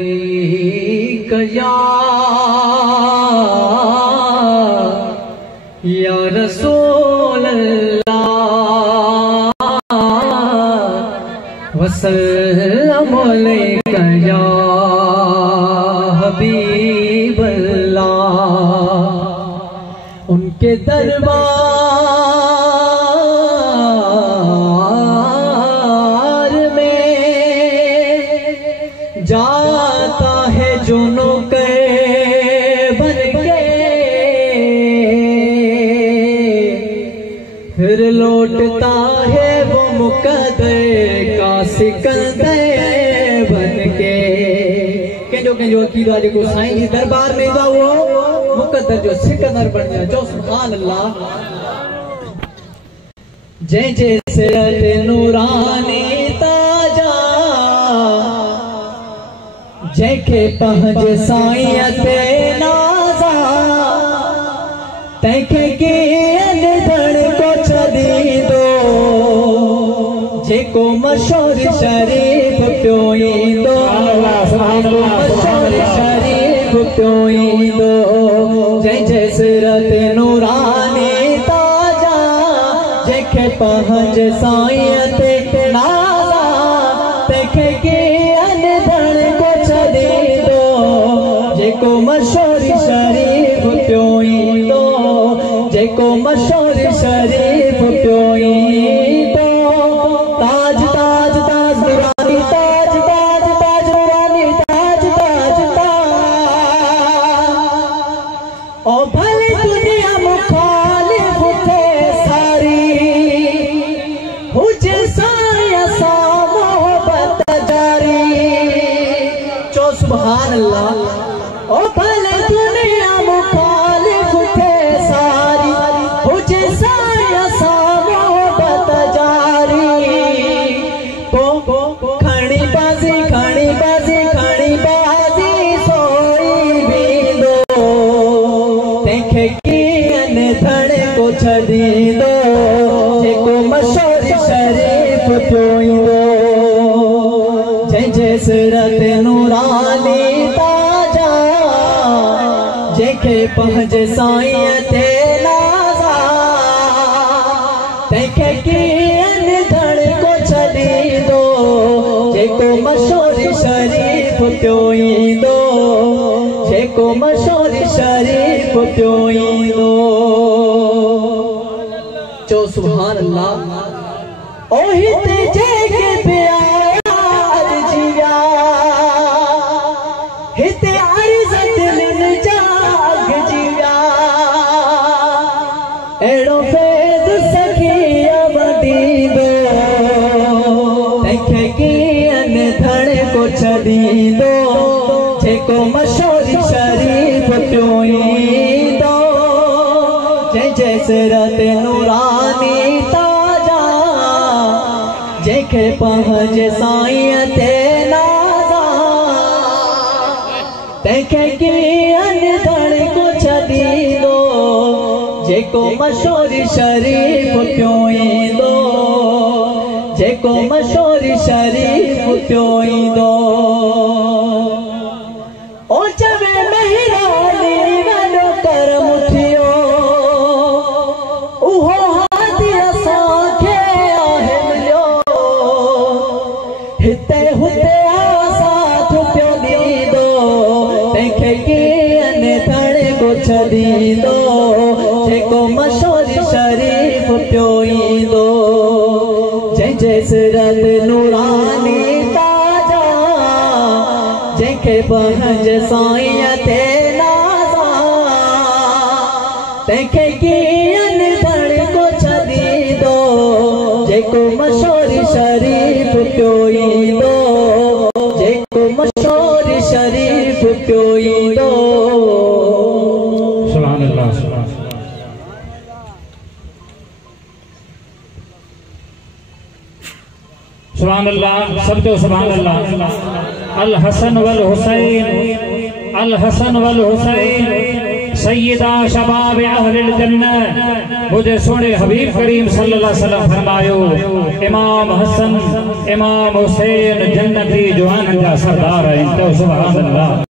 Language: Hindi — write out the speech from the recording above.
या रसूल अल्लाह वसल्लम अलैका या हबीब अल्लाह। उनके दरबार में जाता है जुनू के बन के, फिर लौटता है वो मुकद्दर का सिकंदर बन के। कंजो कंजो अकीदो आज को साईं जी दरबार में ईंदो वो मुकद्दर जो सिकंदर बन गया। जो सुभान अल्लाह। जय जय सिरत नूरानी ताजा जैके पहुंच साईं ते नाज़ा, तैखे के धड़ को छदी दो जेको मशहूर शरीफ प्योई दो, मशहूर शरीफ प्योई दो। जय जय सिरत नूरानी ताजा जैके पहुंच साईं ते नाज़ा, तैखे के जेको मशहूर शरीफ प्योई दो, जेको मशहूर शरीफ प्योई दो। ताज ताज ताज नूरानी ताज ताज ताज नूरानी ताज ताज ताज। ओ भले दुनिया मुखालिफ थे सारी हुजे साया सा मोहब्बत जारी। चो सुभान अल्लाह। ओ भले दुनिया मुखालिफ थे सारी हुजे साया सा मोहब्बत जारी। खणी बाजी खणी बाजी खणी बाजी सोई भी दो, तैखे कीअं धड़ को छदी दो जेको मशहूर शरीफ प्योई दो। जय जय सिरत नूरानी ताजा जेके पहुंच साईं ते नाज़ा, तैखे कीअं धड़ को छदी दो जेको मशहूर शरीफ प्योई दो, जेको मशहूर शरीफ प्योई दो। चो सुभान अल्लाह। ओ हिते जेके प्यार जिया हिते इज़्ज़त मिल जाग जिया, एड़ो फैज़ सखिया वदी दो तैखे कीअं धड़ को छदी दो जेको मशहूर शरीफ प्योई दो। जय जय सिरत नूरानी ताजा जेके पहुंच साईं ते नाज़ा, तैखे कीअं धड़ को छदी दो जेको मशहूर शरीफ प्योई दो, जेको मशहूर शरीफ प्योई दो। ओ चवे मेहरानी वॾो करम थियो उहो हाथी असांखे आहे मिलियो, हिते हुते साथ पियो ॾींदो तैखे कीअं धड़ को छदी दो जेको मशहूर शरीफ प्योई दो। जय जय सिरत नूरानी ताजा जेके पहुंच साईं ते नाज़ा, तैखे कीअं धड़ को छदी दो जेको मशहूर शरीफ प्योई दो, जेको मशहूर शरीफ प्योई दो। सुभान अल्लाह। सुभान अल्लाह। सब जो सुभान अल्लाह। अल हसन वल हुसैन, अल हसन वल हुसैन सैयदा शबाब अहलिल जन्नत मुझे सोने हबीब करीम सल्लल्लाहु अलैहि वसल्लम फरमायो इमाम हसन इमाम हुसैन जन्नती जवान जा सरदार है। सुभान अल्लाह।